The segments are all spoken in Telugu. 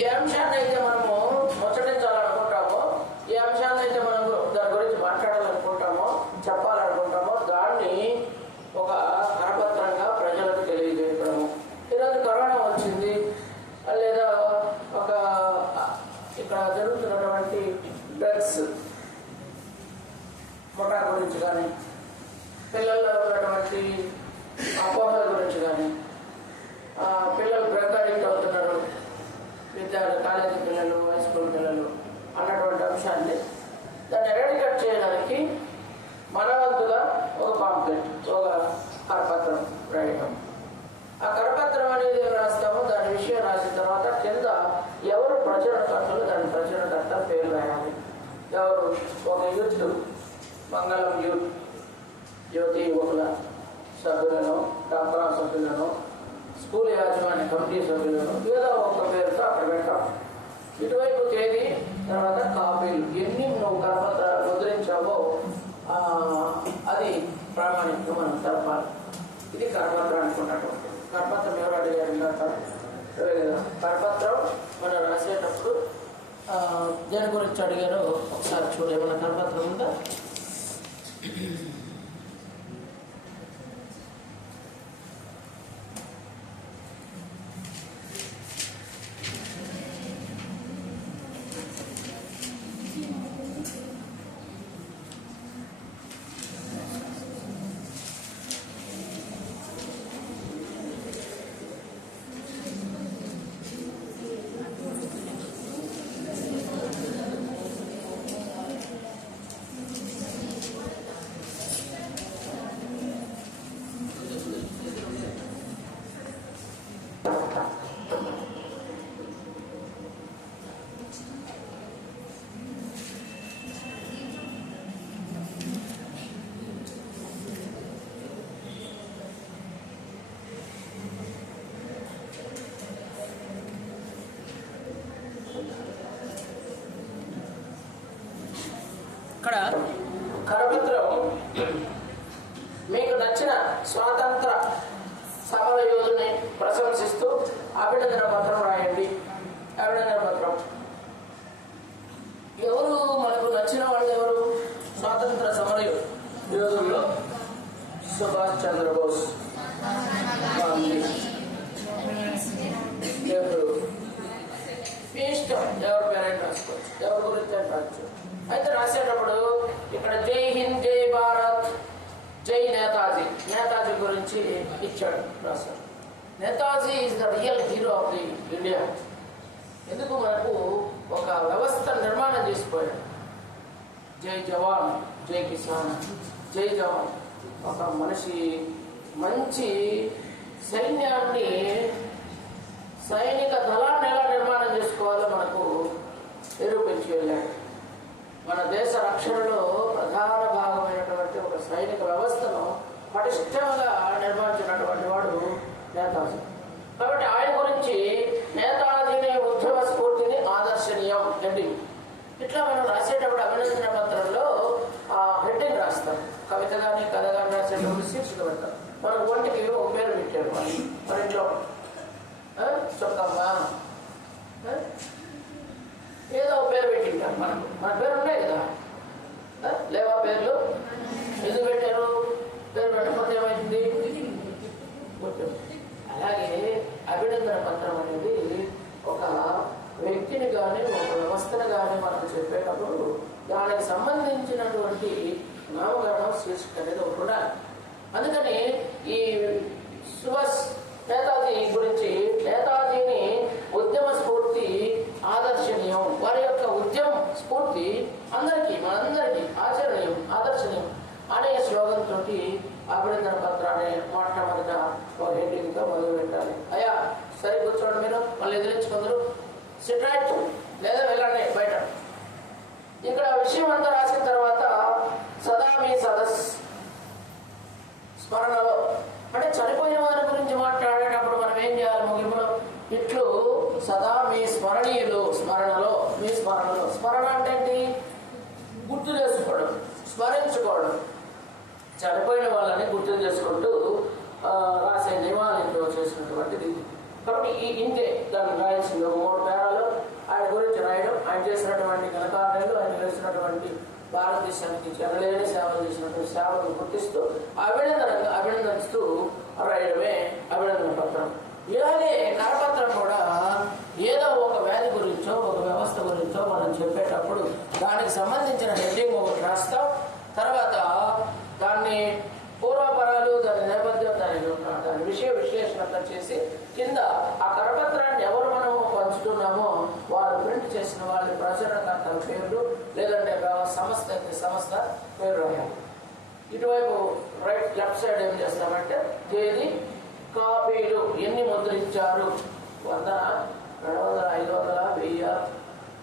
ఏ అంశాన్ని అయితే మనము ముచ్చటించాలనుకుంటామో, ఏ అంశాన్ని అయితే మనము దాని గురించి మాట్లాడాలనుకుంటామో, చెప్పాలనుకుంటామో దాన్ని ఒక కరపత్రంగా ప్రజలకు తెలియజేయడము. ఈరోజు కరోనా వచ్చింది, లేదా ఒక ఇక్కడ జరుగుతున్నటువంటి డ్రగ్స్ ముఠా గురించి కానీ, పిల్లల్లో ఉన్నటువంటి అపోహల గురించి కానీ, పిల్లలు డ్రగ్ అడిక్ట్ అవుతున్నారు, విద్యార్థులు, కాలేజీ పిల్లలు, హై స్కూల్ పిల్లలు అన్నటువంటి అంశాన్ని దాన్ని ఎరాడికేట్ చేయడానికి మన వంతుగా ఒక పాంప్లెట్, ఒక కరపత్రం రాయడం. ఆ కరపత్రం అనేది రాస్తామో దాని విషయం రాసిన తర్వాత కింద ఎవరు ప్రచురణకర్తలు, దాని ప్రచురణకర్త పేరు రాయాలి. ఎవరు ఒక యూత్, మంగళం యూత్ యువతి యువకుల సభ్యులను, డాక్టరా సభ్యులను, స్కూల్ యాజమాన్య కమిటీ సభ్యులను ఏదో ఒక పేరుతో అక్కడ పెట్టాం. ఇటువైపు తేదీ, తర్వాత కాపీలు, ఎన్ని నువ్వు కరపత్రాలు ముద్రించావో అది ప్రామాణికంగా మనం తెలపాలి. ఇది కరపత్రానికి ఉన్నటువంటి. కరపత్రం ఎవరు అడిగారు? కరపత్రం మనం రాసేటప్పుడు దేని గురించి అడిగారో ఒకసారి చూడు. ఏమన్నా కరపత్రం ఉందా? ఇక్కడ కరపత్రం మీకు నచ్చిన స్వాతంత్ర సమర యోధుని ప్రశంసిస్తూ అభినందన పత్రం రాయండి. అభినందన పత్రం ఎవరు మనకు నచ్చిన వాళ్ళు ఎవరు? స్వాతంత్ర సమర యోధుల్లో సుభాష్ చంద్రబోస్, గాంధీ, నెహ్రూ. మీ ఇష్టం ఎవరు పేరెంట్ రాసుకోవచ్చు, ఎవరి గురించి రావచ్చు. అయితే రాసేటప్పుడు ఇక్కడ జై హింద్, జై భారత్, జై నేతాజీ, నేతాజీ గురించి ఇచ్చాడు రాశాడు. Netaji is the real hero of the India. ఎందుకు మనకు ఒక వ్యవస్థ నిర్మాణం చేసిపోయాడు. జై జవాన్, జై కిసాన్, జై జవాన్. ఒక మనిషి మంచి సైన్యాన్ని, సైనిక దళాన్ని ఎలా నిర్మాణం చేసుకోవాలో మనకు నిరూపించి వెళ్ళాడు. మన దేశ రక్షణలో ప్రధాన భాగమైనటువంటి ఒక సైనిక వ్యవస్థను పటిష్టంగా నిర్మించినటువంటి వాడు నేతాజీ. కాబట్టి ఆయన గురించి నేతాజీని, ఉద్యమ స్ఫూర్తిని, ఆదర్శనీయం హెడ్డింగ్. ఇట్లా మనం రాసేటప్పుడు అభినందన పత్రంలో హెడ్డింగ్ రాస్తాం. కవిత కానీ కథ కానీ రాసేటప్పుడు శీర్షిక పెడతాం. మనకు ఒంటికి ఒక పేరు పెట్టాడు మన ఇంట్లో. చొక్కమ్మా ఏదో పేరు పెట్టింటారు. మనకు మన పేరు ఉన్నాయి కదా, లేవా పేర్లు? ఎందుకు పెట్టారు? పేరు పెట్టకపోతే ఏమైంది? అలాగే అభినందన పత్రం అనేది ఒక వ్యక్తిని కానీ, ఒక వ్యవస్థను కానీ మనకు చెప్పేటప్పుడు దానికి సంబంధించినటువంటి నామకరణం, శీర్షిక అనేది ఒకటి ఉండాలి. అందుకని ఈ సుభాష్ నేతాజీ గురించి, నేతాజీని ఉద్యమ స్ఫూర్తి, ఆదర్శనీయం, వారి యొక్క ఉద్యమ స్ఫూర్తి అందరికీ, మనందరికీ ఆచరణీయం, ఆదర్శనీయం అనే స్లోగన్ తోటి అభినందన పత్రాన్ని మొట్టమొదట ఒక హెడ్డింగ్తో మొదలు పెట్టాలి. అయ్యా సరే కూర్చోండి, మీరు మళ్ళీ ఎదిరించుకుందరు, సిట్రైట్ లేదా వెళ్ళండి బయట. ఇక్కడ విషయం అంతా రాసిన తర్వాత సదా మీ సదస్ స్మరణలో, అంటే చనిపోయిన వారి గురించి మాట్లాడేటప్పుడు మనం ఏం చేయాలి? ముగింపులో ఇట్లు సదా మీ స్మరణీయులు, స్మరణలో, మీ స్మరణలో. స్మరణ అంటే ఏంటి? గుర్తు చేసుకోవడం, స్మరించుకోవడం. చనిపోయిన వాళ్ళని గుర్తు చేసుకుంటూ రాసే నియమాలు చేసినటువంటిది. కాబట్టి ఇంతే దాన్ని రాయాల్సింది. ఒక 3 పేరాలు భారతదేశానికి చెరలేని సేవలు చేసినటువంటి సేవలను గుర్తిస్తూ అభినందిస్తూ రాయడమే అభినందన పత్రం. ఇలాగే కరపత్రం కూడా ఏదో ఒక వ్యాధి గురించో ఒక వ్యవస్థ గురించో మనం చెప్పేటప్పుడు దానికి సంబంధించిన హెడ్డింగ్ ఒకటి రాస్తాం. తర్వాత దాన్ని పూర్వపరాలు, దాని నేపథ్యం, దాని విషయ విశ్లేషణ చేసి కింద ఆ కరపత్రాన్ని ఎవరు మనం పంచుతున్నామో వాళ్ళు ప్రింట్ చేసిన వాళ్ళ ప్రచురణకర్తల పేర్లు, లేదంటే సంస్థ అయితే సంస్థ పేరు రాయాలి. ఇటువైపు లెఫ్ట్ సైడ్ ఏం చేస్తామంటే తేదీ, కాపీలు ఎన్ని ముద్రించారు, 100, 200, 500, 1000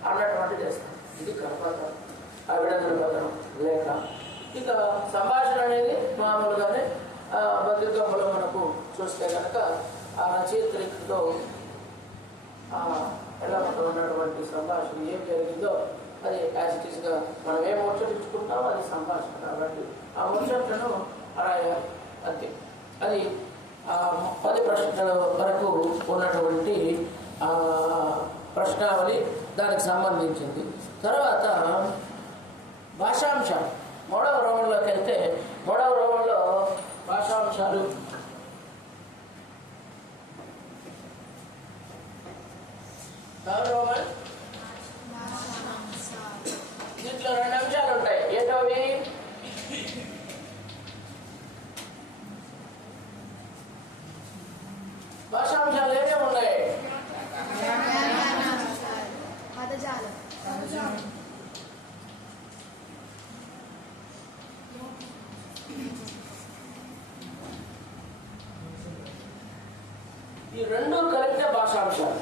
అన్నటువంటి చేస్తాం. ఇది కరపత్రం, అభినందన పత్రం లేఖ. ఇక సంభాషణ అనేది మామూలుగానే బతుకమ్మలో మనకు చూస్తే కనుక ఆ రచయిత్రితో ఎలా ఉన్నటువంటి సంభాషణ ఏం జరిగిందో అది యాజిటీస్గా మనం ఏం ముచ్చటించుకుంటామో అది సంభాషణ. కాబట్టి ఆ ముచ్చట్లను రాయాలి అంతే. అది 10 ప్రశ్నల వరకు ఉన్నటువంటి ప్రశ్నావళి దానికి సంబంధించింది. తర్వాత భాషాంశాలు 3వ రోమంలోకి వెళ్తే 3వ రోమంలో భాషాంశాలు దీంట్లో 2 అంశాలు ఉంటాయి. ఏంటవి? భాషాంశాలు ఏమేమి ఉన్నాయి? ఈ 2 కలిపితే భాషాంశాలు.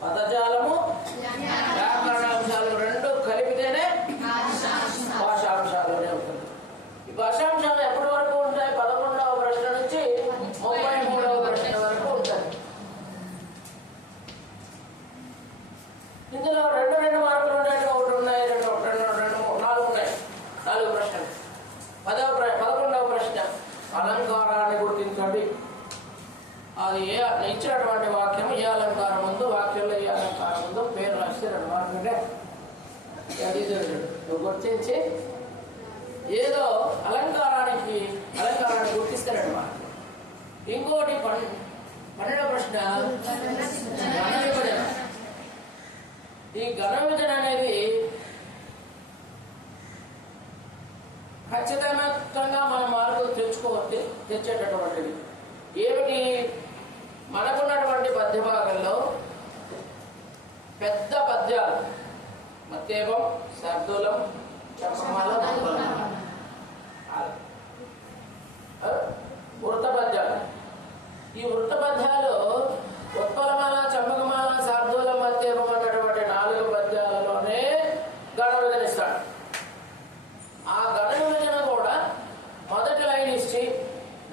పదజాలము, వ్యాకరణాంశాలు 2 కలిపితేనే భాషాంశాలు ఉంటుంది. ఈ భాషాంశాలు ఎప్పటి వరకు ఉంటాయి? 11వ ప్రశ్న నుంచి 33వ ప్రశ్న వరకు ఉంటాయి. ఇందులో 2 మార్కులు ఉన్నాయి, 1 ఉన్నాయి, 4 ఉన్నాయి. 4 ప్రశ్నలు. 11వ ప్రశ్న అలంకారాన్ని గుర్తించండి. అది ఇచ్చినటువంటి వాక్యం ఏ అలంకారం ఉందో, వాక్యంలో ఏ అలంకారం ఉందో పేరు రాస్తే 2 మార్కులే. నువ్వు గుర్తించి ఏదో అలంకారాన్ని గుర్తిస్తే 2 మార్కులు. ఇంకోటి 12వ ప్రశ్న ఘన విభజన. ఈ ఘన విభజన అనేది ఖచ్చితంగా మన మార్కులు తెచ్చేటటువంటిది. ఏమిటి? మనకున్నటువంటి పద్య భాగంలో పెద్ద పద్యాలు మత్తేపం, శార్దూలం, చంపమాల, వృత్త పద్యాలు. ఈ వృత్త పద్యాలు ఉత్పలమాల, చంపకమాల, శార్దూలం, మత్తేపం అన్నటువంటి 4 పద్యాలలోనే గణ విభజనిస్తాడు. ఆ గణ విభజన కూడా మొదటి లైన్ ఇచ్చి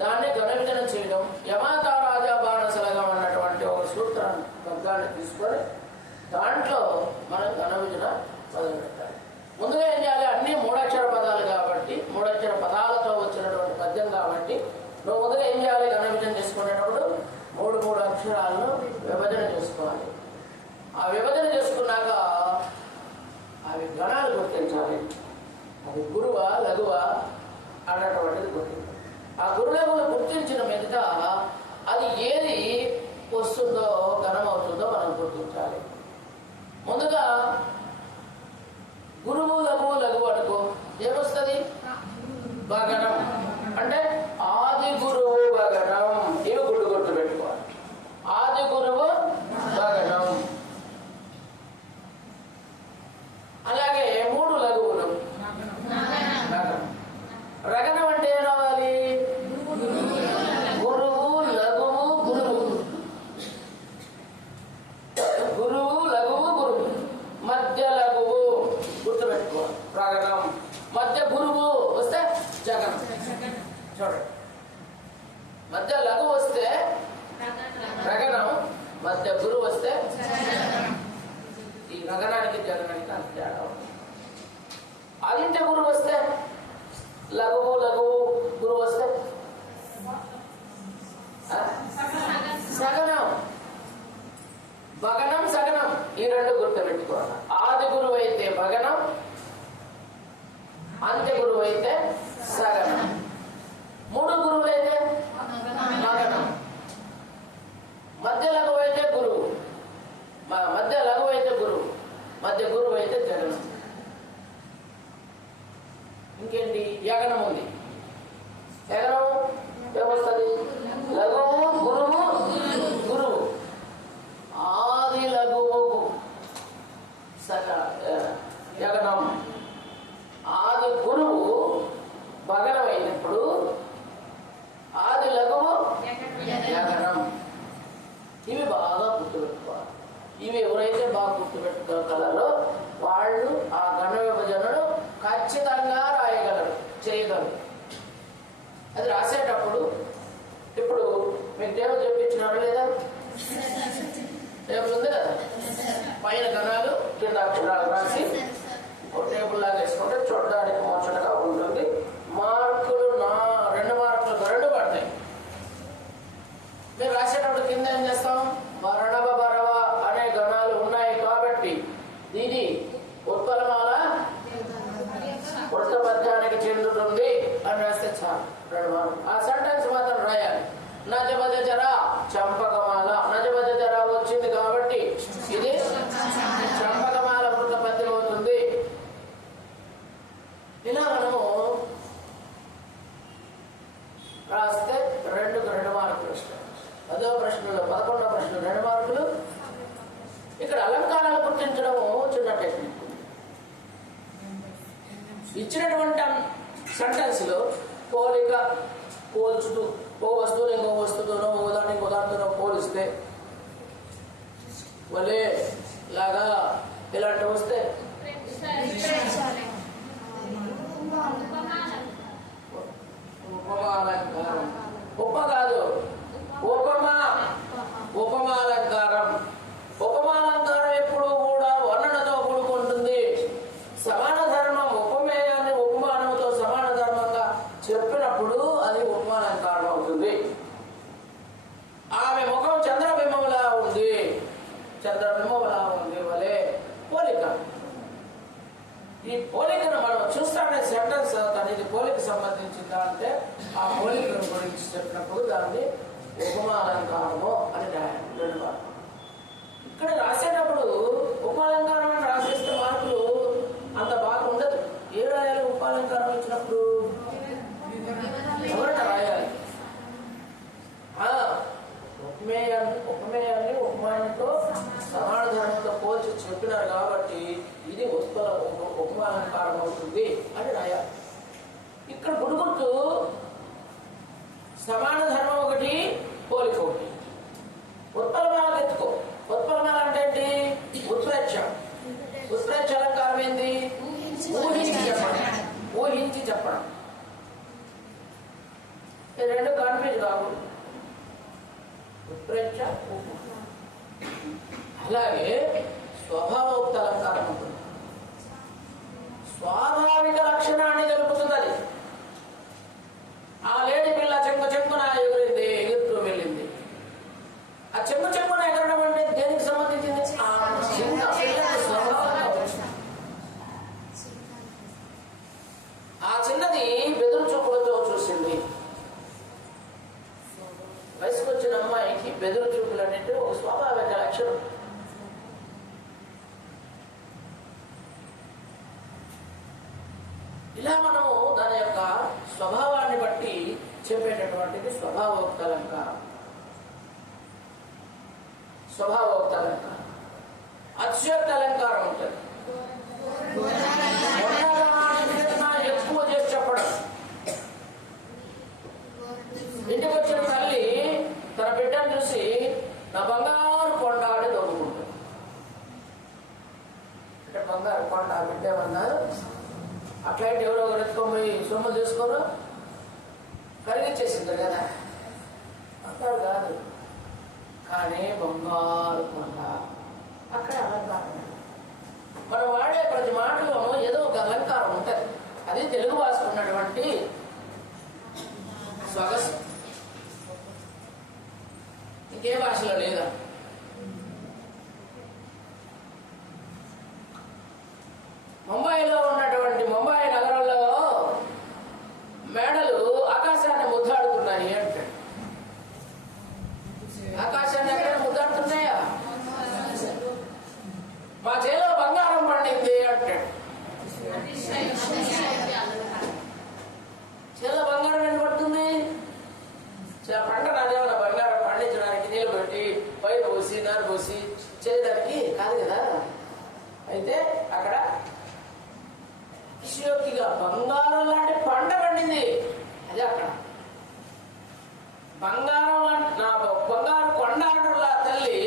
దాన్ని ఘన విభజన చేయడం, యమాతా రాజా బాణసలగం అన్నటువంటి ఒక సూత్రాన్ని పద్యాన్ని తీసుకొని దాంట్లో మనం ఘన విభజన మొదలు పెట్టాలి. ముందుగా ఏం చేయాలి? అన్ని 3 అక్షర పదాలు కాబట్టి, 3 అక్షర పదాలతో వచ్చినటువంటి పద్యం కాబట్టి నువ్వు ముందుగా ఏం చేయాలి? ఘన విభజన చేసుకునేటప్పుడు 3 అక్షరాలను విభజన చేసుకోవాలి. ఆ విభజన చేసుకున్నాక అవి గణాలు గుర్తించాలి. అది గురువా లఘువా అన్నటువంటిది గుర్తించాలి. ఆ గురులగులు గుర్తించిన మీదట అది ఏది వస్తుందో, ఘనమవుతుందో మనం గుర్తించాలి. ముందుగా గురువు లఘువు అనుకో ఏమొస్తుంది? భగనం. అంటే ఆది గురువు భగనం. ఇవి గుర్తు పెట్టుకోవాలి. ఆది గురువు భగనం. అలాగే 3 లఘువులు. రగనం అంటే ఏం రావాలి? గురువు లఘువు గురువు. గురువు లఘువు గురువు. మధ్య లఘువు గుర్తుపెట్టుకోవాలి. రగనం. మధ్య గురువు వస్తే జగనం. చూడండి, మధ్య లఘువు వస్తే రగనం, మధ్య గురువు వస్తే ఈ రగనానికి జగనానికి అంత తేడా ఉంది. అలింట గురువు వస్తే లఘువు గురువు వస్తే సగనం. భగనం సగనం ఈ 2 గుర్తుపెట్టుకోవాలి. ఆది గురువు అయితే భగనం, అంత్య గురువు అయితే సగనం, మూడు గురువులు అయితే మగనం, మధ్య లఘువు అయితే గురువు, మధ్య లఘువు అయితే గురువు, మధ్య గురువు అయితే జగనం. ఇంకేంటి యగనం ఉంది. యగనం ఏమొస్తుంది? లఘువు గురువు గురువు, ఆది లఘువు యగనం. ఆది గురువు భగనం అయినప్పుడు ఆది లఘువు యగనం. ఇవి బాగా గుర్తుపెట్టుకోవాలి. ఇవి ఎవరైతే బాగా గుర్తుపెట్టుకోగలరో వాళ్ళు ఆ గణ విభజనను ఖచ్చితంగా రాయగలరు, చేయగలరు. అది రాసేటప్పుడు ఇప్పుడు మీకు టేబుల్ చెప్పించినారు లేదా? టేబుల్ ఉంది కదా, పైన గణాలు కింద అక్షరాలు రాసి ఒక టేబుల్ లాగా వేసుకుంటే చూడడానికి ముచ్చటగా ఉంటుంది. మార్కులు 2 మార్కులు 2 పడతాయి. మీరు రాసేటప్పుడు కింద ఏం చేస్తాం? వరణవ బరవ అనే గణాలు ఉన్నాయి కాబట్టి ఇది ఉత్పలమాల వృత్త పద్యానికి చెందుతుంది అని రాస్తే చాలు, 2 మార్కులు. ఆ సెంటెన్స్ మాత్రం రాయాలి. నజబజ జర చంపకమాల, నజబజ జర వచ్చింది కాబట్టి ఇది చంపకమాల వృత్త పద్యం అవుతుంది. ఇలా మనము రాస్తే 2 మార్కులు వస్తాయి. 10వ ప్రశ్నలో 11వ ప్రశ్నలో 2 మార్కులు. ఇక్కడ అలంకారాలు గుర్తించడము చిన్న టెక్నిక్. ఇచ్చినటువంటి సెంటెన్స్ లో పోలిక, పోల్చుతూ ఓ వస్తువుని ఇంకో వస్తువుతోనో ఓ దాన్ని ఇంకో దానితోనో పోలిస్తే వలే లాగా ఇలాంటి వస్తే ఉపమాలంకారం. ఉప కాదు, ఉపమా, ఉపమాలంకారం. ఉపమాలంకారం ఎప్పుడు కూడా వర్ణనతో కూడుకుంటుంది. సమాన ధర్మం ఉపమేయాన్ని ఉపమానంతో సమాన ధర్మంగా చెప్పినప్పుడు అది ఉపమాలంకారం అవుతుంది. ఆమె ముఖం చంద్రబింబంలా ఉంది, చంద్రబింబంలా ఉంది వలే పోలిక. ఈ పోలికను మనం చూస్తానే సెంటెన్స్ అనేది పోలిక సంబంధించిందా అంటే ఆ పోలికను గురించి చెప్పినప్పుడు దాన్ని ఉపమాలంకారము అని రాయాలి. ఇక్కడ రాసేటప్పుడు ఉపమాలంకారం అని రాసేస్తే మార్కులు అంత బాగా ఉండదు. ఏ రాయాలి? ఉపమాలంకారం ఇచ్చినప్పుడు ఎవరైనా రాయాలి. ఉపమేయాన్ని ఉపమానంతో సమాన ధర్మంతో పోల్చి చెప్పినారు కాబట్టి ఇది ఉపమాలంకారం అవుతుంది అని రాయాలి. ఇక్కడ గుడుగుట్టు సమాన ధర్మం ఒకటి, పోలిక ఒకటి. ఉత్పలమాలకు ఎత్తుకో. ఉత్పలమాల అంటే ఏంటి? ఉత్ప్రేక్ష. ఉత్ప్రేక్ష అలంకారం ఏంది? ఊహించి చెప్పడం, ఊహించి చెప్పడం. ఈ 2 కన్ఫ్యూజ్ కావు. ఉత్ప్రేక్ష, అలాగే స్వభావోక్త అలంకారం ఉంటుంది. స్వాభావిక లక్షణాన్ని తెలుపుతుంది అది. ఆ లేడి పిల్ల చెంగు చెంగున ఎగురింది, ఎగురుతూ వెళ్ళింది. ఆ చెంగు చెంగున ఎగరడం అంటే దేనికి సంబంధించింది? ఆ చిన్న పిల్లకి స్వభావం. ఆ చిన్నది బెదురు చూపులతో చూసింది. వయసుకు వచ్చిన అమ్మాయికి బెదురు చూపులు అనేది ఒక స్వాభావిక లక్షణం. ఇలా మనము దాని యొక్క స్వభావాన్ని బట్టి చెప్పేటటువంటిది స్వభావోక్త అలంకారం. స్వభావోక్త అలంకారం. అతిశయోక్త అలంకారం ఉంటుంది. ఎక్కువ చేసి చెప్పడం. ఇంటికి వచ్చిన తల్లి తన బిడ్డను చూసి నా బంగారు కొండ అని దొరుకుంటుంది. అంటే బంగారు కొండ బిడ్డ ఏమన్నారు? అట్లయితే ఎవరో ఒకరు ఎత్తుకొని సొమ్ము తీసుకోరు, కరిగిచ్చేసింది కదా. అక్కడ కాదు, కానీ బంగారు కొండ. అక్కడ అలంకారం. మనం వాడే ప్రతి మాటలోనూ ఏదో ఒక అలంకారం ఉంటుంది. అది తెలుగు భాషకు ఉన్నటువంటి సొగసు. ఇంకే భాషలో లేదా? ముంబైలో ఉన్నటువంటి ముంబై నగరంలో అయితే అక్కడ అతిశయోక్తిగా బంగారం లాంటి పంట పండింది. అదే అక్కడ బంగారం లాంటి నా బంగారు కొండ అంటారులా తల్లి,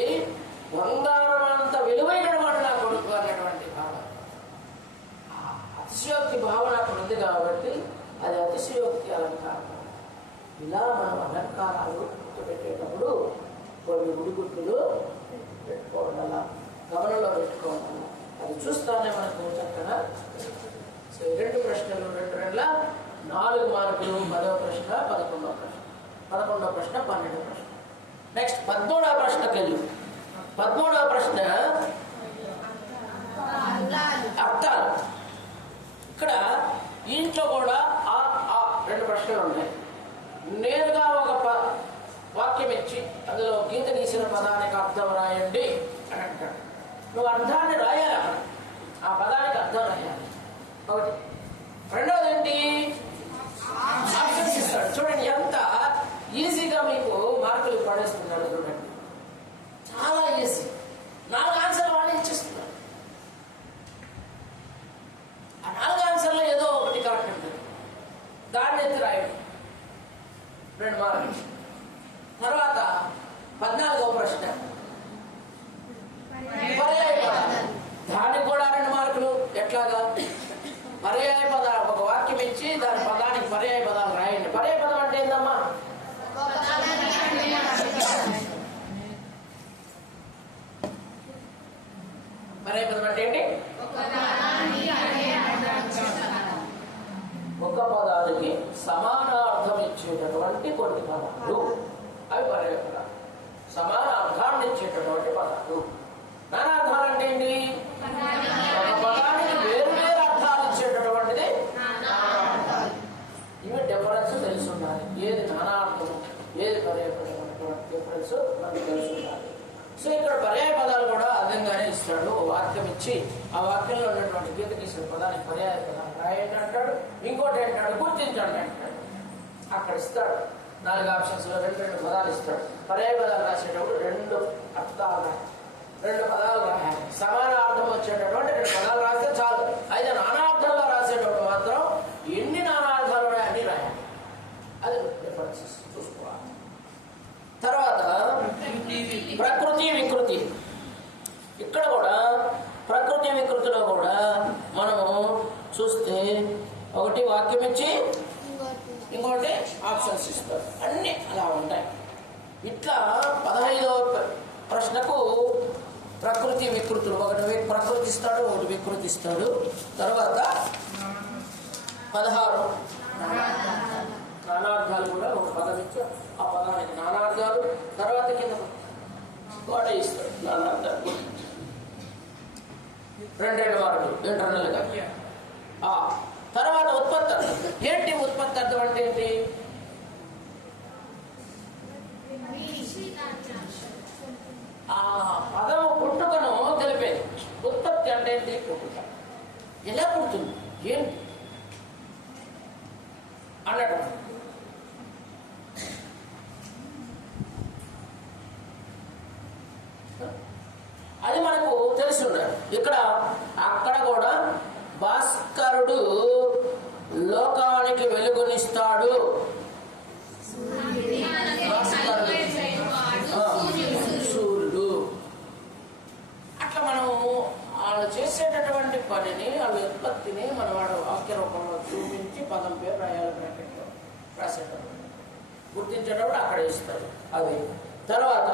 బంగారం అంత విలువైన వాడు నా కొడుకు అన్నటువంటి భావన, అతిశయోక్తి భావన అక్కడ ఉంది కాబట్టి అది అతిశయోక్తి అలంకారం. ఇలా మనం అలంకారాలు గుర్తుపెట్టేటప్పుడు కొన్ని గుడిగుడ్లు పెట్టుకోవడం, గమనంలో పెట్టుకోవడం, అది చూస్తానే మనకు చక్కగా. సో 2 ప్రశ్నలు 2 4 మార్కులు. 10వ ప్రశ్న 11వ ప్రశ్న, 11వ ప్రశ్న 12వ ప్రశ్న. నెక్స్ట్ 13వ ప్రశ్నకి వెళ్ళి 13వ ప్రశ్న అర్థాలు. ఇక్కడ ఇంట్లో కూడా 2 ప్రశ్నలు ఉన్నాయి. నేరుగా ఒక వాక్యం ఇచ్చి అందులో గీత గీసిన పదానికి అర్థం రాయండి అని అంటాడు. నువ్వు అర్థాన్ని రాయాలి, అక్కడ ఆ పదానికి అర్థం రాయాలి. ఒకటి. రెండవది ఏంటి? ఆప్షన్స్ ఇస్తాడు. చూడండి ఎంత ఈజీగా మీకు మార్కులు పడేస్తున్నాడు. చూడండి చాలా ఈజీ. 4 ఆన్సర్లు వాళ్ళు ఇచ్చేస్తున్నారు. ఆ 4 ఆన్సర్లో ఏదో ఒకటి కరెక్ట్ ఉంటుంది, దాన్ని ఎత్తి రాయండి, 2 మార్కులు. తర్వాత 14వ ప్రశ్న పర్యాయ పదాలు, దానికి కూడా 2 మార్కులు. ఎట్లాగా? పర్యాయ పదాలు ఒక వాక్యం ఇచ్చి దాని పదానికి పర్యాయ పదాలు రాయండి. పర్యాయ పదం అంటే ఏందమ్మా? పర్యాయ పదం అంటే ఏంటి? ఒక పదానికి సమానార్థం ఇచ్చేటటువంటి కొన్ని పదాలు, అవి పర్యాయ పదాలు. సమాన అర్థాన్ని ఇచ్చేటటువంటి పదాలు. నానార్థాలు అంటే ఏంటి? ఒక పదానికి వేరు వేరు అర్థాలు ఇచ్చేటటువంటిది నానార్థాలు. ఇవి డిఫరెన్స్ తెలిసి ఉండాలి. ఏది నానార్థము, ఏది పర్యాయ పదం అనేటువంటి డిఫరెన్స్ మనకు తెలిసి ఉండాలి. సో ఇక్కడ పర్యాయ పదాలు కూడా అర్థంగానే ఇస్తాడు. ఒక వాక్యం ఇచ్చి ఆ వాక్యంలో ఉన్నటువంటి గీత గీసిన పదానికి పర్యాయ పదాలు రాయండి అంటాడు. ఇంకోటి ఏంటాడు? గుర్తించండి అంటాడు. అక్కడ ఇస్తాడు 4 ఆప్షన్స్ లో 2 పదాలు ఇస్తాడు. పర్యాయ పదాలు రాసేటప్పుడు 2 అర్థాలు, 2 పదాలు రాయాలి. సమాన అర్థం వచ్చేటటువంటి 2 పదాలు రాస్తే చాలు. అయితే నానార్థంలో రాసేటప్పుడు మాత్రం ఎన్ని నానార్థాలు ఉన్నాయో అన్ని రాయాలి. అది డిఫరెన్సెస్ చూసుకోవాలి. తర్వాత ప్రకృతి వికృతి. ఇక్కడ కూడా ప్రకృతి వికృతిలో కూడా మనము చూస్తే ఒకటి వాక్యం ఇచ్చి ఇంకోటి ఆప్షన్స్ ఇస్తారు. అన్నీ అలా ఉంటాయి. ఇట్లా 15వ ప్రశ్నకు ప్రకృతి వికృతులు, ఒకటి ప్రకృతి ఇస్తాడు, ఒకటి వికృతి ఇస్తాడు. తర్వాత 16 నానార్థాలు కూడా ఒక పదం ఇచ్చి ఆ పదానికి నానార్థాలు. తర్వాత కింద వాడే ఇస్తాడు నానార్థాలు. 2 మార్కులు ఇంటర్నల్ గా. తర్వాత ఉత్పత్తి అర్థం. ఏంటి ఉత్పత్తి అర్థం అంటే ఏంటి? ఆ పదం పుట్టుకను తెలిపేది. ఉత్పత్తి అంటే ఏంటి? పుట్టుక. ఎలా పుడుతుంది, ఏంటి అన్నట్టు. అది మనకు తెలిసి ఉండాలి. ఇక్కడ అక్కడ కూడా భాస్కరుడు లోకానికి వెలుగునిస్తాడు. సూర్యుడు. అట్లా మనం వాళ్ళు చేసేటటువంటి పనిని, వాళ్ళ ఉత్పత్తిని మన వాడు వాక్య రూపంలో చూపించి పదం పేరు రాయాలి. బ్రాకెట్లో రాసేటప్పుడు గుర్తించేటప్పుడు అక్కడ ఇస్తాడు. అది తర్వాత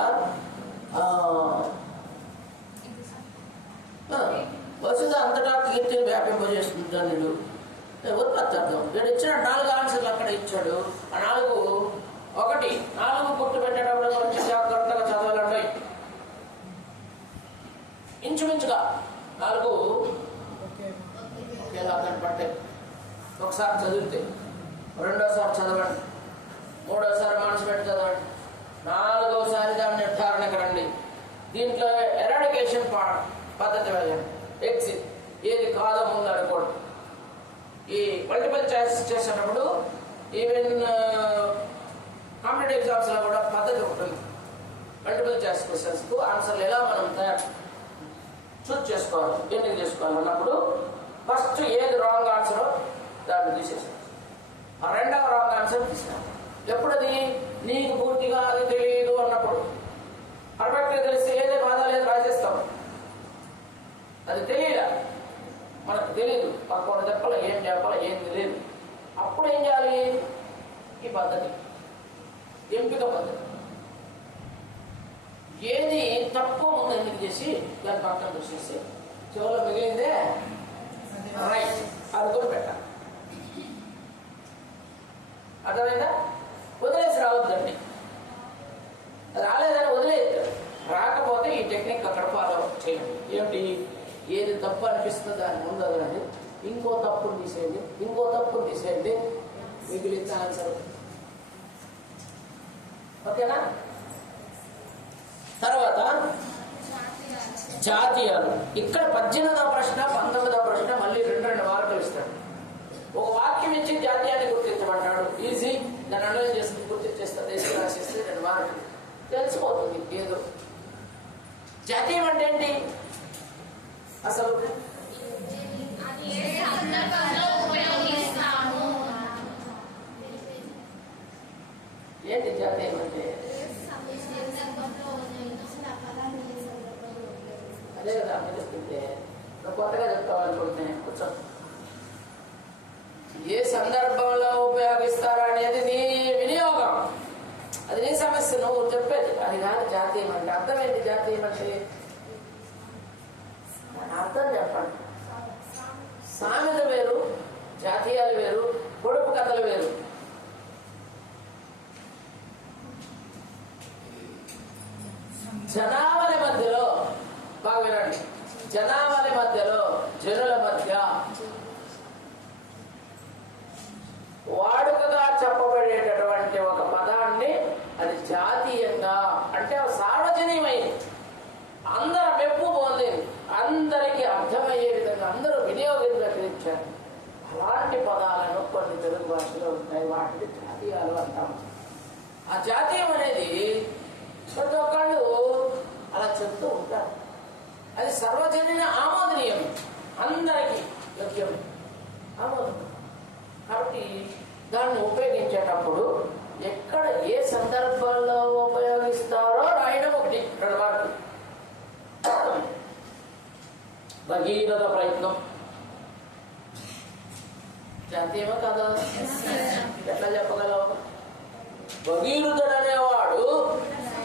వసుధ అంతటా కీర్తిని వ్యాపింపజేస్తుంది ధన్యుడు. ఉత్పత్తి అర్థం. వీడు ఇచ్చిన 4 ఆన్సర్లు అక్కడ ఇచ్చాడు. ఆ 4 గుర్తు పెట్టేటప్పుడు కొంచెం జాగ్రత్తగా చదవాలండి. ఇంచుమించుగా 4 ఒకేలా కనపడతాయి. ఒకసారి చదివితే, రెండోసారి చదవండి, మూడోసారి మనసు పెట్టి చదవండి, 4వసారి దాని నిర్ధారణకు రండి. దీంట్లో ఎరాడికేషన్ పద్ధతి వెళ్ళండి. ఎగ్జిట్ ఏది కాదో ముందు అనుకోండి. ఈ మల్టిపుల్ చాయిస్ చేసేటప్పుడు ఈవెన్ కాంపిటేటివ్ ఎగ్జామ్స్ లో కూడా పద్ధతి ఉంటుంది. మల్టిపుల్ చాయిస్ క్వశ్చన్స్ కు ఆన్సర్లు ఎలా మనం తయారు చూస్ చేసుకోవాలి. ఎందుకు చేసుకోవాలి అన్నప్పుడు ఫస్ట్ ఏది రాంగ్ ఆన్సరో దాన్ని తీసేసాను. ఆ రెండవ రాంగ్ ఆన్సర్ తీసాను. ఎప్పుడది నీకు పూర్తిగా అది తెలియదు అన్నప్పుడు. పర్ఫెక్ట్గా తెలిస్తే ఏదే బాధ లేదు రాసేస్తాం. అది తెలియదా, మనకు తెలియదు, పక్కన చెప్పాలి, ఏం చెప్పాలి, ఏం తెలియదు. అప్పుడు ఏం చేయాలి? ఈ పద్ధతి, ఎంపిక పద్ధతి. ఏది తక్కువ ముందు ఎందుకు చేసి దాని పక్కన చూసేసి చివరిలో మిగిలిందే రైట్ అనుకుని పెట్టాలి. అర్థమైందా? వదిలేసి రావద్దండి. రాలేదని వదిలేదు. రాకపోతే ఈ టెక్నిక్ అక్కడ ఫాలో చేయండి. ఏమిటి? ఏది తప్పు అనిపిస్తుందో దాని ముందు వదలండి, ఇంకో తప్పును తీసేయండి, ఇంకో తప్పును తీసేయండి, మిగిలిన ఆన్సర్. ఓకేనా? తర్వాత జాతీయాలు. ఇక్కడ 18వ ప్రశ్న 19వ ప్రశ్న మళ్ళీ 2 మార్కులు ఇస్తాడు. ఒక వాక్యం ఇచ్చి జాతీయాన్ని గుర్తించమంటాడు. ఈజీ, దాన్ని అనలైజ్ చేస్తుంది, గుర్తించేస్తా, దేశం రాసేస్తే 2 మార్కులు తెలిసిపోతుంది. ఏదో జాతీయం అంటే ఏంటి అసలు? ఏంటి జాతీయం అంటే? అదే కదా మీరు చెప్తుంటే కొత్తగా చెప్తామనుకుంటే కూర్చో. ఏ సందర్భంలో ఉపయోగిస్తారు అనేది నీ వినియోగం, అది నీ సమస్య, నువ్వు చెప్పేది అది కాదు జాతీయం అంటే. అర్థం ఏంటి జాతీయం అంటే? అర్థం చెప్పండి. సామెత వేరు, జాతీయాలు వేరు, పొడుపు కథలు వేరు. జనావళి మధ్యలో, బాగా వినండి, జనావళి మధ్యలో, జనుల మధ్య వాడుకగా చెప్పబడేటటువంటి ఒక పదాన్ని అది జాతీయంగా అంటే సార్వజనీయమైంది, అందరూ మెప్పు పొందింది, అందరికీ అర్థమయ్యే విధంగా అందరూ వినియోగించారు. అలాంటి పదాలను కొన్ని తెలుగు భాషలో ఉంటాయి, వాటిని జాతీయాలు అంటాం. ఆ జాతీయం అనేది ప్రతి ఒక్కళ్ళు అలా చెప్తూ ఉంటారు. అది సర్వజనీన ఆమోదనీయం, అందరికీ యోగ్యం, ఆమోదం. కాబట్టి దాన్ని ఉపయోగించేటప్పుడు ఎక్కడ ఏ సందర్భంలో ఉపయోగిస్తారో రాయడం ఒకటి. 2 మార్కులు. భగీరథ ప్రయత్నం జాతీయమా కదా? ఎట్లా చెప్పగలవు? భగీరథుడు అనేవాడు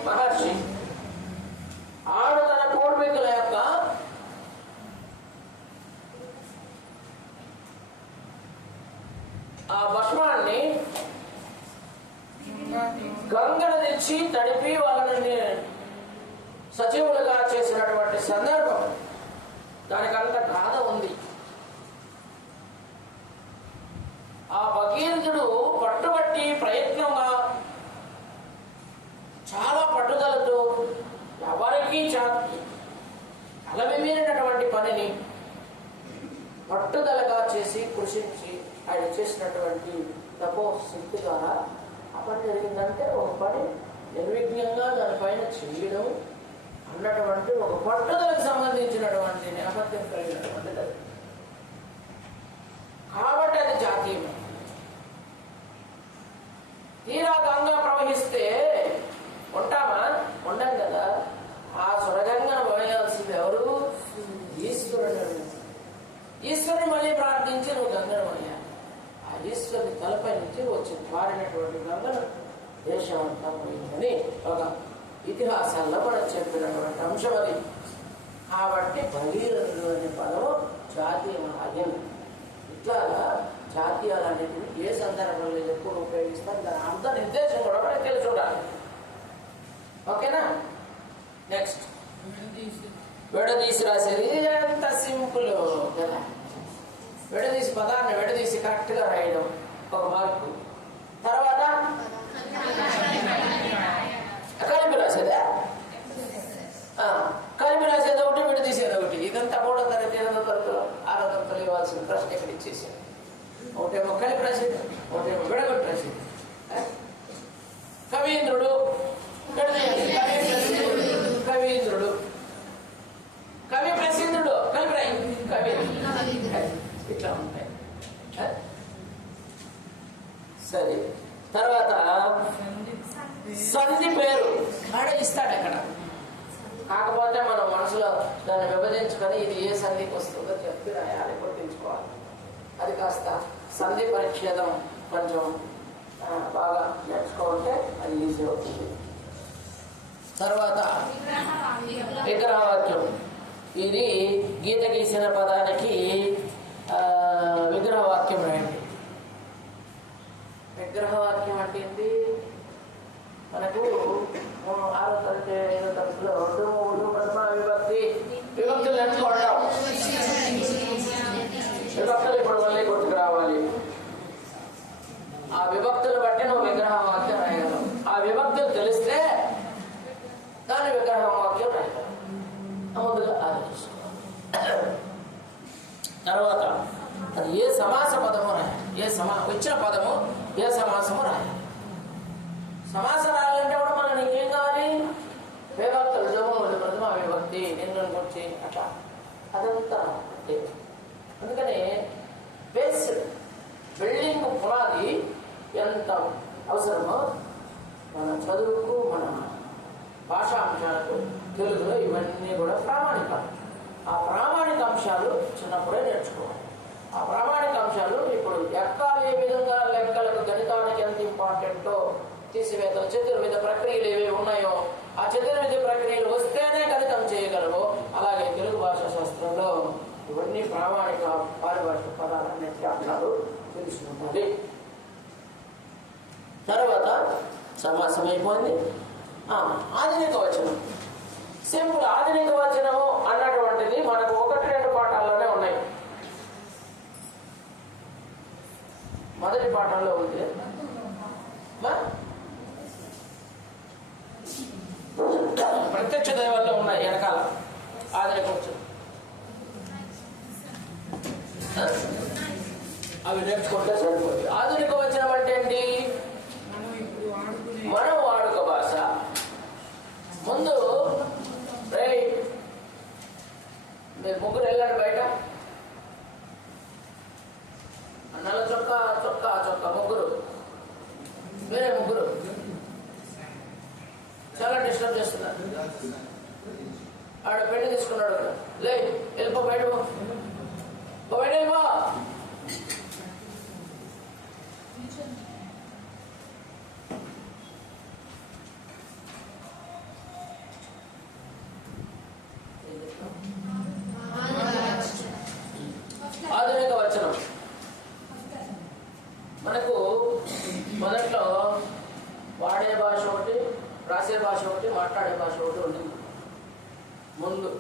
మహర్షి. ఆడు తన పూర్వీకుల యొక్క ఆ భస్మాన్ని గంగను తెచ్చి తడిపి వాళ్ళని సజీవులుగా చేసినటువంటి సందర్భం, దానికంత గాథ ఉంది. ఆ భగీరథుడు పట్టుబట్టి ప్రయత్నంగా చాలా పట్టుదలతో ఎవరికి అలవిమీరినటువంటి పనిని పట్టుదలగా చేసి కృషించి ఆయన చేసినటువంటి తపోశక్తి ద్వారా ఆ పని జరిగిందంటే ఒక పని నిర్విఘ్నంగా దానిపైన చేయడం అన్నటువంటి ఒక పట్టుదలకు సంబంధించినటువంటి నేపథ్యం కలిగినటువంటిది. కాబట్టి అది జాతీయం. తీరా గంగా ప్రవహిస్తే ఉంటామా? ఉండం కదా. ఆ సురగంగా పోయాల్సింది ఎవరు? ఈశ్వరుడు. ఈశ్వరుని మళ్ళీ ప్రార్థించి నువ్వు గంగను పోయా. ఆ ఈశ్వరుని తలపై నుంచి వచ్చి పారినటువంటి గంగను దేశం అంతా పోయిందని ఒక ఇతిహాసాల్లో మనం చెప్పినటువంటి అంశం అది. కాబట్టి భగీరథుడు అనే పదం జాతీయం అయ్యింది. ఇట్లాగా జాతీయాలన్నింటినీ ఏ సందర్భంలో ఎక్కువ ఉపయోగిస్తారు, దాని అర్థ నిర్దేశం కూడా మనకి తెలిసి ఉండాలి. ఓకేనా? నెక్స్ట్ విడదీసి రాసేది ఎంత సింపుల్ కదా. విడదీసి పదాన్ని విడదీసి కరెక్ట్గా రాయడం 1 మార్కు. తర్వాత కలిపి రాసేదా? కలిపి రాసేది ఒకటి, విడదీసేది ఒకటి. ఇదంతా 3వ తరగతి 8వ తరగతిలో 6వ తరగతిలో ఇవ్వాల్సిన ప్రశ్న ఇక్కడ ఇచ్చేసాను. ఒకటేమో కలిపి రాసేది, ఒకటేమో విడగొట్టి రాసేది. కవీంద్రుడు, కవీంద్రుడు, కవి ప్రసిద్ధుడు ఇట్లా ఉంటాయి. సరే, తర్వాత సంధి పేరు ఆడ ఇస్తాడు అక్కడ. కాకపోతే మనం మనసులో దాన్ని విభజించుకొని ఇది ఏ సంధికి వస్తుందో చెప్పి రాయాలి, గుర్తించుకోవాలి. అది కాస్త సంధి పరిచ్ఛేదం కొంచెం బాగా నేర్చుకుంటే అది ఈజీ అవుతుంది. తర్వాత విగ్రహవాక్యం. ఇది గీత గీసిన పదానికి విగ్రహవాక్యం రాయండి. విగ్రహవాక్యం అంటే ఏంటి? మనకు 6వ తరగతి 5వ తరగతిలో ప్రథమ విభక్తి విభక్తులు నేర్చుకోవడం. విభక్తులు ఇప్పుడు మళ్ళీ గుర్తుకు రావాలి. ఆ విభక్తులు బట్టి నువ్వు విగ్రహవాక్యం రాయగలవు. ఆ విభక్తులు తెలిస్తే దాని విగ్రహవాక్యం రాయగలవు. ముందుగా ఆలోచించుకోవాలి. తర్వాత అది ఏ సమాస పదము రాయాలి, వచ్చిన పదము ఏ సమాసము రాయాలి. సమాసం రాయాలంటే కూడా మనం నీకేం కావాలి? విభక్తులు, జమములు, ప్రథమ విభక్తి, నిన్ను గురించి అట్లా అదంతా. అందుకని బేస్ బిల్డింగ్ పునాది ఎంత అవసరమో మన చదువుకు, మన భాషా అంశాలకు తెలుగులో ఇవన్నీ కూడా ప్రామాణికాలు. ఆ ప్రామాణిక అంశాలు చిన్నప్పుడే నేర్చుకోవాలి. ఆ ప్రామాణిక అంశాలు ఇప్పుడు ఎక్కాలు ఏ విధంగా లెక్కలకు, గణితానికి ఎంత ఇంపార్టెంటో తీసివేతలు, చతుర్విధ ప్రక్రియలు ఏవి ఉన్నాయో ఆ చతుర్విధ ప్రక్రియలు వస్తేనే గణితం చేయగలవు. అలాగే తెలుగు భాషా శాస్త్రంలో ఇవన్నీ ప్రామాణిక పారిభాషిక పదాలన్నింటికీ అర్థాలు తెలుసుకుంటుంది. తర్వాత సమాసం అయిపోయింది. ఆధునిక వచనం. సింపుల్. ఆధునిక వచనము అన్నటువంటిది మనకు 1-2 పాఠాల్లోనే ఉన్నాయి. మొదటి పాఠంలో ఉంది, ప్రత్యక్ష దైవాల్లో ఉన్నాయి వెనకాల ఆధునిక వచనం. అవి నేర్చుకుంటే సరిపోతుంది. ఆధునిక వచనం అంటే ఏంటి? మనం వాడుక భాష. ముందు మీరు ముగ్గురు వెళ్ళాడు బయట, నల్ల చొక్కా చొక్కా చొక్కా ముగ్గురు, వేరే ముగ్గురు చాలా డిస్టర్బ్ చేస్తున్నారు. ఆడ పెళ్లి తీసుకున్నాడు కదా, లే వెళ్ళిపో, బయట బయట వెళ్ళిపో. ఆధునిక వచనం మనకు మొదట్లో వాడే భాష ఒకటి, రాసే భాష ఒకటి, మాట్లాడే భాష ఒకటి ఉండింది. ముందు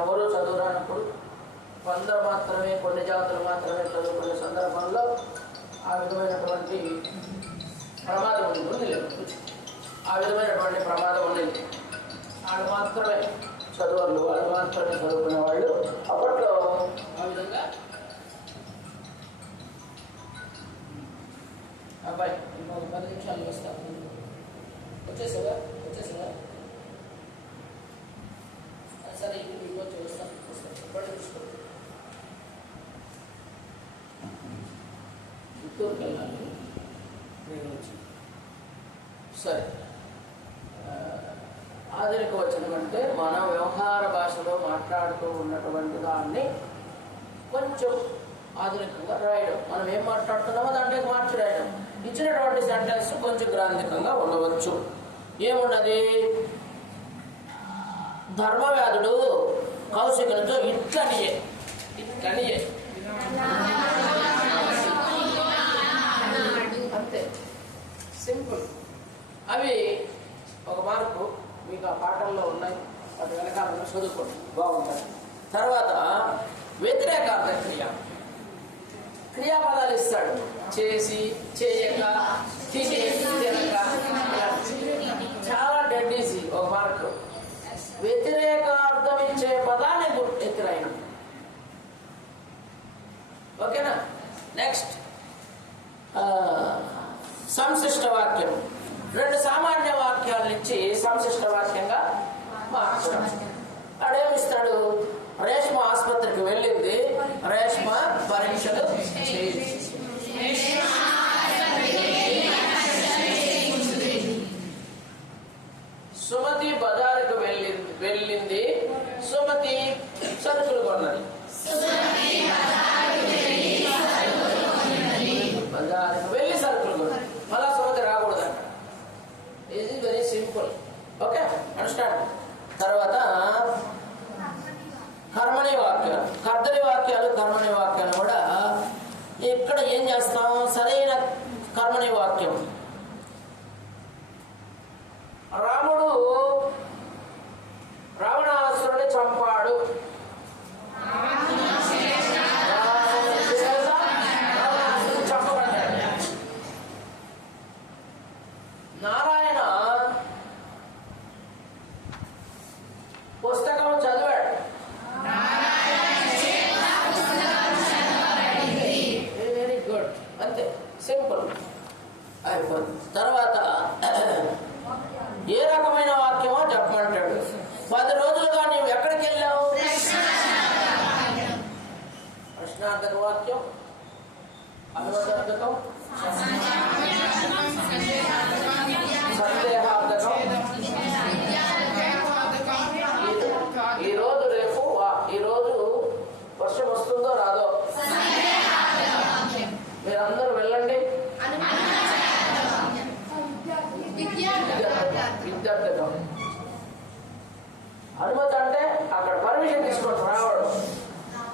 ఎవరు చదువురానప్పుడు కొందరు మాత్రమే, కొన్ని జాతులు మాత్రమే చదువుకునే సందర్భంలో ఆ విధమైనటువంటి ప్రమాదం ఉంది. ఆ విధమైనటువంటి ప్రమాదం ఉండింది. వాళ్ళు మాత్రమే చదువులు, వాళ్ళు మాత్రమే చదువుకునే వాళ్ళు. అప్పట్లో ఆ విధంగా అబ్బాయి ఇంకొక 10 నిమిషాలు వస్తాను. వచ్చేసారా? సరే, ఇప్పుడు వచ్చి వస్తాను. ఇప్పటి తీసుకోండి. చిత్తూరుకి వెళ్ళాలి నేను వచ్చి. సరే, ఆధునిక వచనం అంటే మన వ్యవహార భాషలో మాట్లాడుతూ ఉన్నటువంటి దాన్ని కొంచెం ఆధునికంగా రాయడం. మనం ఏం మాట్లాడుతున్నామో దాంట్లో మార్చి రాయడం. ఇచ్చినటువంటి సెంటెన్స్ కొంచెం గ్రాంధికంగా ఉండవచ్చు. ఏమున్నది? ధర్మవ్యాధుడు కౌశికునితో ఇట్లనియే అంతే, సింపుల్. అవి ఒక మార్కు మీకు ఆ పాఠంలో ఉన్నాయి. అది వెనకాలంలో చదువుకోండి, బాగుంటుంది. తర్వాత వ్యతిరేకార్థ క్రియ, క్రియాపదాలు ఇస్తాడు. చేసి, చేయక, తిని, తినక, చాలా డెడ్ ఈజీ. ఒక మార్కు. వ్యతిరేకార్థం ఇచ్చే పదాన్ని ఎత్తిరాయడం. ఓకేనా? నెక్స్ట్ సంశిష్ట వాక్యం. 2 సామాన్య వాక్యాల నుంచి సంశిష్ట వాక్యంగా మార్చడం. అడేమిస్తాడు? రేష్మ ఆసుపత్రికి వెళ్ళింది, రేష్మ పరీక్ష వాక్యాలు, కర్తరి వాక్యాలు, కర్మని వాక్యాలు కూడా ఇక్కడ ఏం చేస్తాం? సరైన కర్మని వాక్యం. రాముడు రావణాసురుని చంపాడు. చంపబడ్డాడు. నారాయణ పుస్తకం చదివాడు. Very good. అంతే, సింపుల్ అయిపోయింది. తర్వాత ఏ రకమైన వాక్యమో చెప్పమంటాడు. 10 రోజులుగా నీవు ఎక్కడికి వెళ్ళావు? ప్రశ్నార్థక వాక్యం, అనువాదార్థకం, సందేహార్థకం. ఈరోజు రేపు ఈరోజు వర్షం వస్తుందో రాదో మీరందరూ వెళ్ళండి. విద్యార్థకం. అనుమతి అంటే అక్కడ పర్మిషన్ తీసుకోండి, రావడం,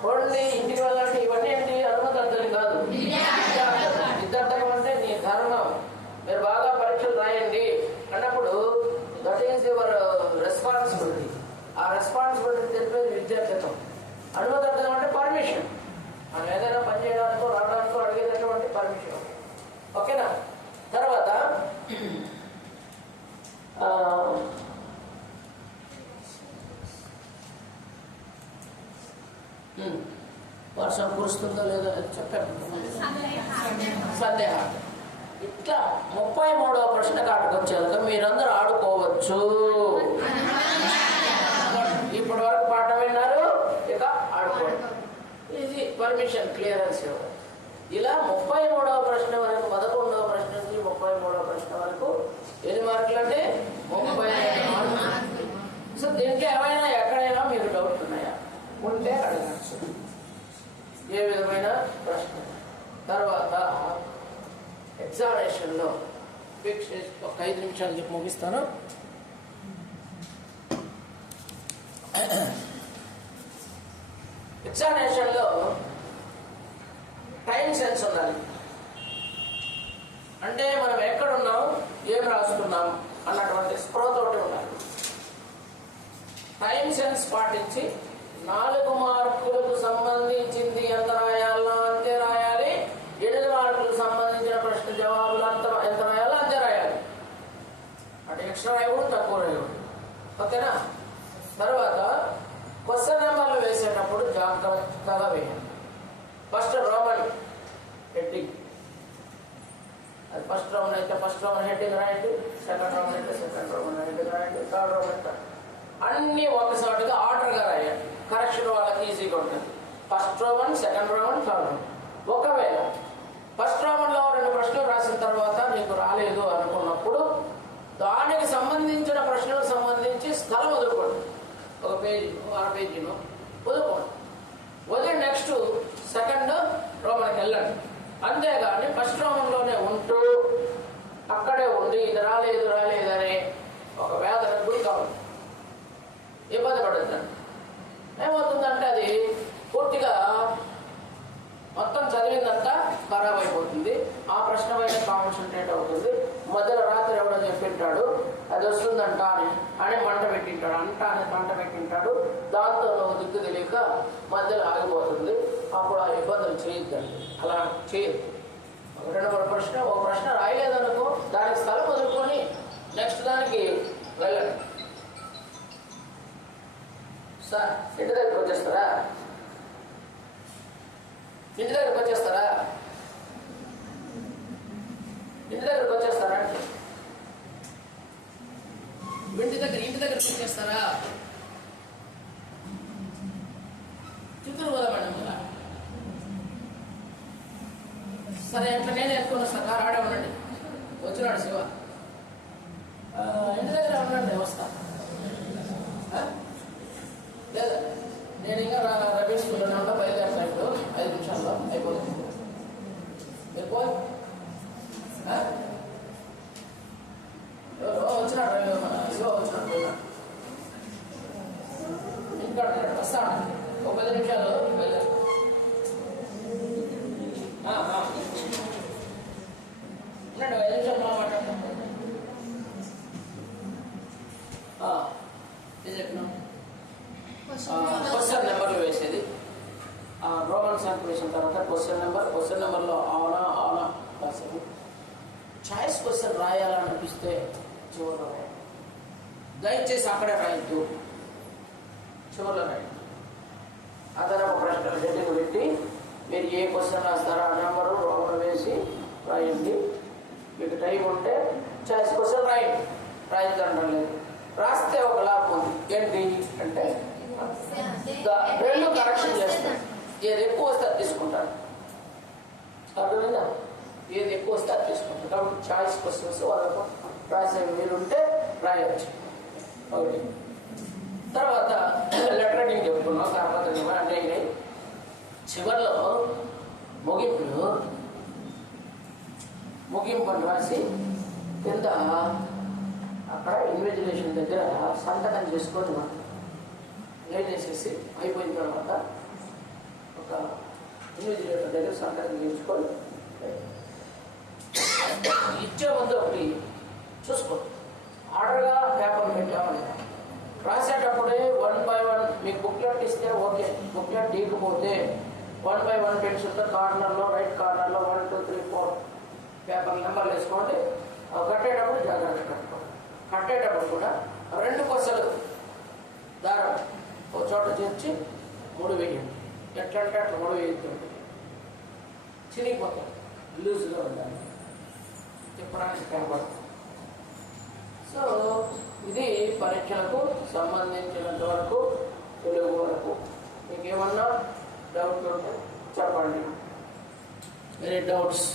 ఓన్లీ ఇంటికి వెళ్ళండి, ఇవన్నీ ఏంటి అనుమతి అంతని కాదు. విద్యార్థకం అంటే నీ ధర్మం, మీరు బాగా పరీక్షలు రాయండి అన్నప్పుడు దట్ ఈస్ యువర్ రెస్పాన్సిబిలిటీ. ఆ రెస్పాన్సిబిలిటీ తెలిపేది విద్యార్థకం. అనుమతి అంటే పర్మిషన్, మనం ఏదైనా పని చేయడానికో రావడానికో అడిగేటటువంటి పర్మిషన్. ఓకేనా? తర్వాత వర్షం కురుస్తుందో లేదో చెప్పండి. సందేహం. ఇట్లా 33వ ప్రశ్న కాటకు వచ్చేందుకు మీరందరూ ఆడుకోవచ్చు. ఇప్పటి వరకు పాఠం విన్నారు, ఇక ఆడుకోండి. ఇది పర్మిషన్ క్లియరెన్స్ ఇవ్వడం. ఇలా 33వ ప్రశ్న వరకు, 11వ ప్రశ్న నుంచి 33వ ప్రశ్న వరకు ఎన్ని మార్కులు అంటే 35 మార్కులు. సో దీనికి ఏమైనా ఎక్కడైనా మీకు డౌట్ ఉన్నాయా? ఉంటే అడగచ్చు, ఏ విధమైన ప్రశ్న. తర్వాత ఎగ్జామినేషన్లో ఒక 5 నిమిషాలు చెప్పి ముగిస్తాను. ఎగ్జామినేషన్లో టైం సెన్స్ ఉండాలి. అంటే మనం ఎక్కడున్నాం, ఏం రాస్తున్నాం అన్నటువంటి స్పృహతోటి ఉండాలి. టైం సెన్స్ పాటించి 4 మార్కులకు సంబంధించింది ఎంత రాయాలో అంతే రాయాలి. 8 మార్కులకు సంబంధించిన ప్రశ్న జవాబులు ఎంత రాయాలో అంతే రాయాలి. అంటే ఎక్స్ట్రా రాయకూడదు, తక్కువ రాయకూడదు. ఓకేనా? తర్వాత క్వశ్చన్ నెంబర్లు వేసేటప్పుడు జాగ్రత్తగా వేయాలి. ఫస్ట్ రోమన్ హెడ్డింగ్, అది ఫస్ట్ రౌండ్ అయితే ఫస్ట్ రౌండ్ హెడ్డింగ్ రాయండి, సెకండ్ రౌండ్ అయితే సెకండ్ రౌండ్ హెడ్డింగ్ రాయండి, థర్డ్ రౌండ్ అయితే అన్నీ ఒకసారిగా ఆర్డర్గా రాయండి. కరెక్షన్ వాళ్ళకి ఈజీగా ఉంటుంది. First round, second round, third round. ఒకవేళ ఫస్ట్ రౌండ్లో 2 ప్రశ్నలు రాసిన తర్వాత మీకు రాలేదు అనుకున్నప్పుడు దానికి సంబంధించిన ప్రశ్నలకు సంబంధించి స్థలం వదులుకోండి. ఒక పేజీ, 6 పేజీను వదులుకోండి. వదిలి నెక్స్ట్ సెకండ్ రౌండ్కి వెళ్ళండి. అంతేగాని ఫస్ట్ రౌండ్లోనే ఉంటూ అక్కడే ఉండి ఇది రాలేదని ఒక వేదనకు గురి కావాలి, ఇబ్బంది పడుతుందండి. ఏమవుతుందంటే అది పూర్తిగా మొత్తం చదివిందంతా ఖరాబ్ అయిపోతుంది. ఆ ప్రశ్న పైన కాన్సన్ట్రేట్ అవుతుంది. మధ్యలో రాత్రి ఎవడో చెప్పింటాడు అది వస్తుందంట అని మంట పెట్టింటాడు. దాంతో నువ్వు దిక్కు తెలియక మధ్యలో ఆగిపోతుంది. అప్పుడు ఆ ఇబ్బందులు చేయొద్దండి, అలా చేయొద్దు. 2-3 ప్రశ్న, ఒక ప్రశ్న రాయలేదనుకో దానికి స్థలం వదులుకొని నెక్స్ట్ దానికి వెళ్ళండి. సార్ ఇంటి దగ్గరికి వచ్చేస్తారా? ఇంటి దగ్గరికి వచ్చేస్తారా అంటే ఇంటి దగ్గరికి వచ్చేస్తారా? చిత్తూరు పోదా మేడం? సరే అట్లా నేనే ఎత్తుకున్నా సార్, కారు ఆడే ఉండండి. వచ్చినాడు శివ, ఇంటి దగ్గర ఉండండి, వస్తా. లేదా నేను ఇంకా రవి స్కూల్లోనే ఉంటా, బయలుదేరుతా. ఇప్పుడు 5 నిమిషాల్లో అయిపోతుంది. మీరు పోయి వచ్చినాడు శివ, వచ్చినాడు ఇంకా వస్తా. ఒక 10 నిమిషాలు మార్క్ వేసిన తర్వాత క్వశ్చన్ నెంబర్లో అవునా రాశారు. చాయిస్ క్వశ్చన్ రాయాలనిపిస్తే చివరిలో రాయాలి. దయచేసి అక్కడే రాయద్దు, చివరిలో రాయద్దు. అతను ఒక ప్రశ్న హెడ్డింగ్ పెట్టి మీరు ఏ క్వశ్చన్ రాస్తారో ఆ నెంబరు రోమన్ వేసి రాయండి. మీకు టైం ఉంటే చాయిస్ క్వశ్చన్ రాయండి, రాయద్దండం లేదు. రాస్తే ఒక లాభం ఉంది. ఏంటి అంటే రెండు కరెక్షన్ చేస్తాడు. ఏది ఎక్కువ వస్తే అది తీసుకుంటాడు. అర్థమైందా? ఏది ఎక్కువ వస్తే అది తీసుకుంటాడు. కాబట్టి చాయిస్ క్వశ్చన్స్ వాళ్ళకు రాసే వీలుంటే రాయవచ్చు. ఒకటి. తర్వాత లెటర్ రైటింగ్ చెప్పుకున్నాం. తర్వాత అంటే చివరిలో ముగింపు అని రాసి కింద అక్కడ ఇన్విజిలేషన్ దగ్గర సంతకం చేసుకొని చేసేసి అయిపోయిన తర్వాత ఒక ఇన్విజిలేటర్ దగ్గర సంతకం చేసుకొని ఇచ్చే ముందు ఒకటి చూసుకోండి. ఆర్డర్గా పేపర్ పెట్టామని రాసేటప్పుడే 1 by 1 మీకు బుక్లెట్ ఇస్తే ఓకే. బుక్లెట్ తీయకపోతే 1 by 1 పెన్సిల్తో కార్నర్లో రైట్ కార్నర్లో 1 2 3 4 పేపర్ నెంబర్లు వేసుకోండి. కట్టేటప్పుడు జాగ్రత్త కట్టుకోండి. కట్టేటప్పుడు కూడా 2 కొసలు దారం ఒక చోట చేర్చి ముడి వేయండి. ఎట్లా అంటే అట్లా ముడి వేయద్దు, చినిగిపోతాం. లూజ్గా ఉండాలి, తిప్పడానికి కనబడుతుంది. సో ఇది పరీక్షలకు సంబంధించినంత వరకు తెలుగు వరకు. మీకు ఏమన్నా డౌట్లు ఉంటే చెప్పండి. Any doubts?